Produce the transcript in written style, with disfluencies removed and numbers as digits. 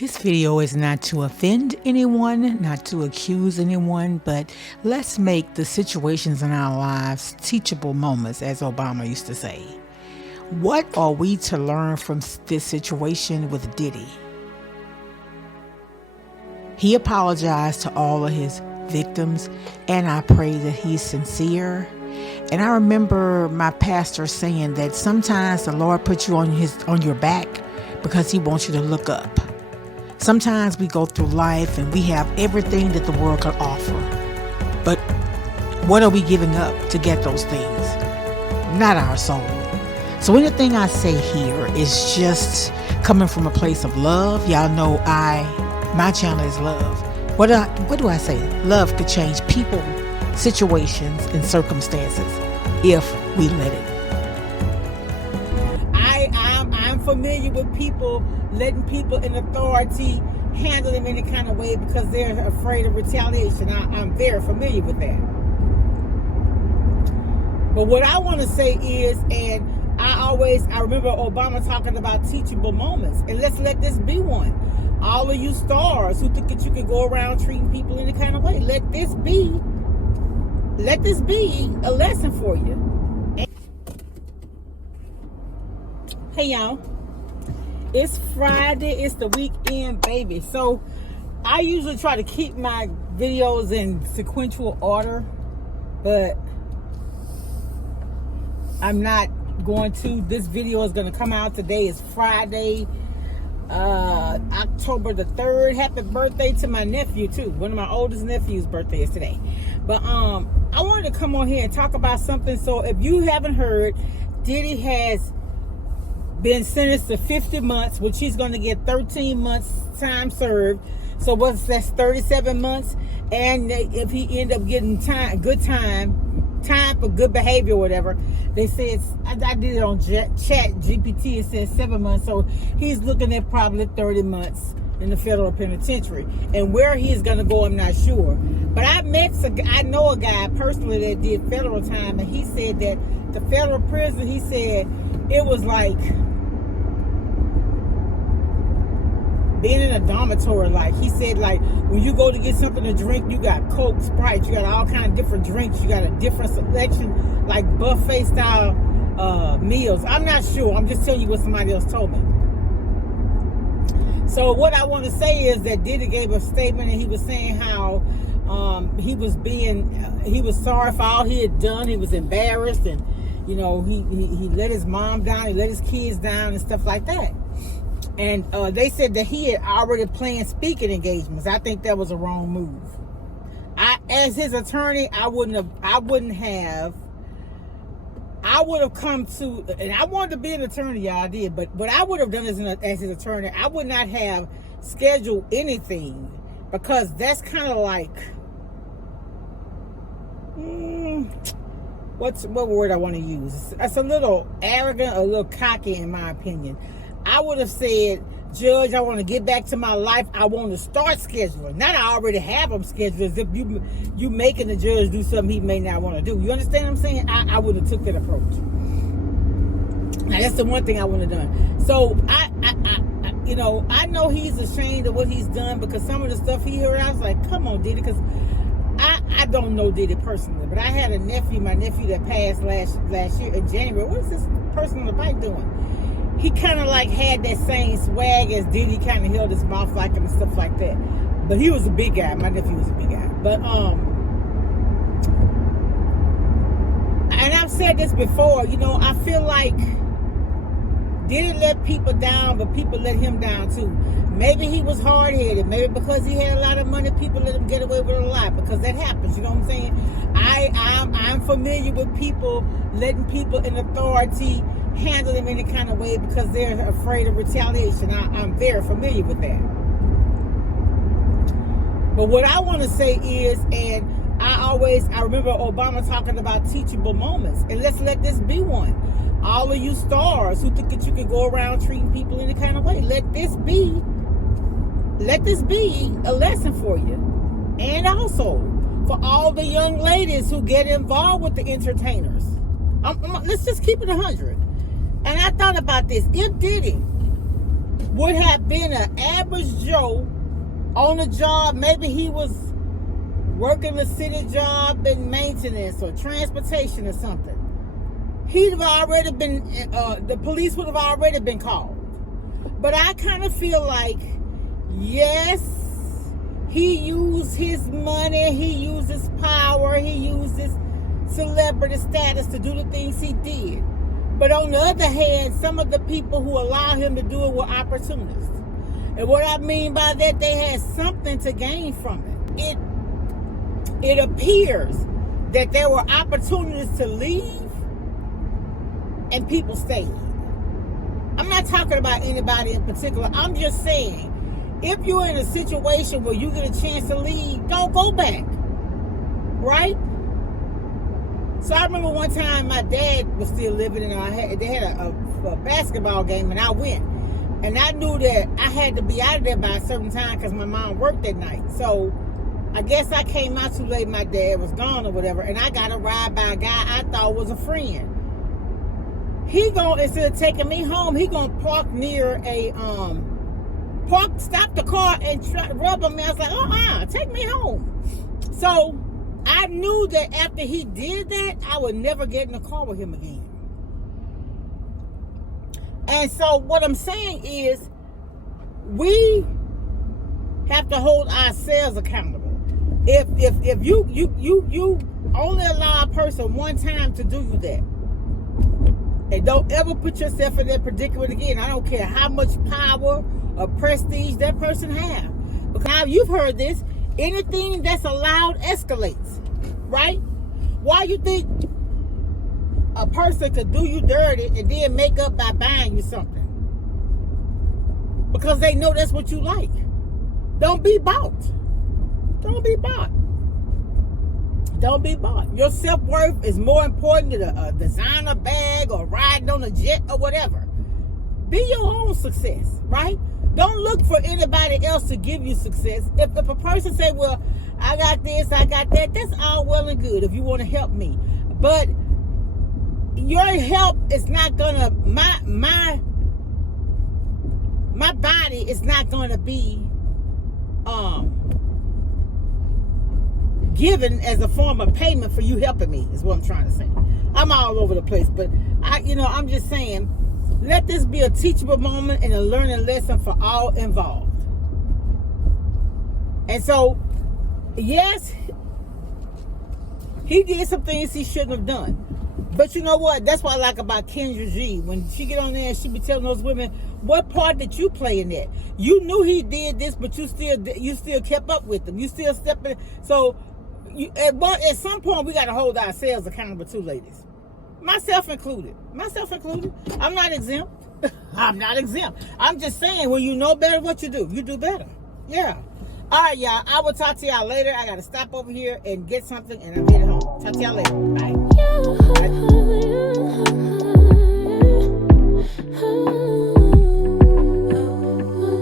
This video is not to offend anyone, not to accuse anyone, but let's make the situations in our lives teachable moments, as Obama used to say. What are we to learn from this situation with Diddy? He apologized to all of his victims, and I pray that he's sincere. And I remember my pastor saying that sometimes the Lord puts you on your back because he wants you to look up. Sometimes we go through life and we have everything that the world could offer. But what are we giving up to get those things? Not our soul. So anything I say here is just coming from a place of love. Y'all know my channel is love. What do I say? Love could change people, situations, and circumstances if we let it. I'm familiar with people letting people in authority handle them any kind of way because they're afraid of retaliation. I'm very familiar with that. But what I want to say is, and I remember Obama talking about teachable moments, and let's let this be one. All of you stars who think that you can go around treating people any kind of way, let this be a lesson for you. Hey y'all, it's Friday, it's the weekend, baby. So I usually try to keep my videos in sequential order, but I'm not going to. This video is going to come out today. It's Friday, October the 3rd. Happy birthday to my nephew too. One of my oldest nephews' birthday is today. But I wanted to come on here and talk about something. So if you haven't heard, Diddy has been sentenced to 50 months, which he's going to get 13 months time served. So that's 37 months. And if he end up getting good time for good behavior or whatever, they say I did it on Chat GPT. It says 7 months. So he's looking at probably 30 months in the federal penitentiary. And where he's going to go, I'm not sure. But I know a guy personally that did federal time, and he said that the federal prison, he said it was like being in a dormitory. Like he said, like when you go to get something to drink, you got Coke, Sprite, you got all kind of different drinks, you got a different selection, like buffet style meals. I'm not sure. I'm just telling you what somebody else told me. So what I want to say is that Diddy gave a statement, and he was saying how he was sorry for all he had done. He was embarrassed, and he let his mom down, he let his kids down, and stuff like that. And they said that he had already planned speaking engagements. I think that was a wrong move. As his attorney, I would have come to, and I wanted to be an attorney, y'all, I did, but what I would have done as his attorney, I would not have scheduled anything, because that's kind of like, what word I want to use? It's a little arrogant, a little cocky, in my opinion. I would have said, Judge, I want to get back to my life. I want to start scheduling. Not I already have them scheduled, as if you making the judge do something he may not want to do. You understand what I'm saying? I would have took that approach. Now, that's the one thing I would have done. So, I know he's ashamed of what he's done, because some of the stuff he heard, I was like, come on, Diddy, because I don't know Diddy personally, but I had my nephew that passed last year in January. What is this person on the bike doing? He kind of like had that same swag as Diddy, kind of held his mouth like him and stuff like that. But he was a big guy. My nephew was a big guy. But, and I've said this before, I feel like Diddy let people down, but people let him down too. Maybe he was hard-headed. Maybe because he had a lot of money, people let him get away with a lot, because that happens. You know what I'm saying? I'm familiar with people letting people in authority handle them any kind of way because they're afraid of retaliation. I'm very familiar with that. But what I want to say is, and I remember Obama talking about teachable moments, and let's let this be one. All of you stars who think that you can go around treating people any kind of way, let this be a lesson for you. And also for all the young ladies who get involved with the entertainers. Let's just keep it 100. And I thought about this. If Diddy would have been an average Joe on the job. Maybe he was working a city job in maintenance or transportation or something. He'd have already been, the police would have already been called. But I kind of feel like, yes, he used his money, he used his power, he used his celebrity status to do the things he did. But on the other hand, some of the people who allowed him to do it were opportunists. And what I mean by that, they had something to gain from it. It appears that there were opportunities to leave and people stayed. I'm not talking about anybody in particular. I'm just saying, if you're in a situation where you get a chance to leave, don't go back. Right? So I remember one time my dad was still living and they had a basketball game and I went. And I knew that I had to be out of there by a certain time because my mom worked that night. So I guess I came out too late. My dad was gone or whatever. And I got a ride by a guy I thought was a friend. He instead of taking me home, he gonna park near stop the car and try to rub on me. I was like, take me home. So I knew that after he did that, I would never get in a car with him again. And so what I'm saying is, we have to hold ourselves accountable. If you only allow a person one time to do you that, and don't ever put yourself in that predicament again. I don't care how much power or prestige that person have. Because now you've heard this, anything that's allowed escalates, right? Why you think a person could do you dirty and then make up by buying you something? Because they know that's what you like. Don't be bought. Don't be bought. Don't be bought. Your self-worth is more important than a designer bag or riding on a jet or whatever. Be your own success, right? Don't look for anybody else to give you success. If a person say, well, I got this, I got that, that's all well and good if you want to help me. But your help is not gonna, my body is not gonna be given as a form of payment for you helping me, is what I'm trying to say. I'm all over the place, but I'm just saying, let this be a teachable moment and a learning lesson for all involved. And so, yes, he did some things he shouldn't have done. But you know what? That's what I like about Kendra G. When she get on there and she be telling those women, what part did you play in that? You knew he did this, but you still kept up with him. You still stepped in. So, at some point, we got to hold ourselves accountable too, ladies. Myself included. I'm not exempt. I'm not exempt. I'm just saying, when you know better what you do better. Yeah. All right, y'all. I will talk to y'all later. I got to stop over here and get something, and I'm headed home. Talk to y'all later. Bye.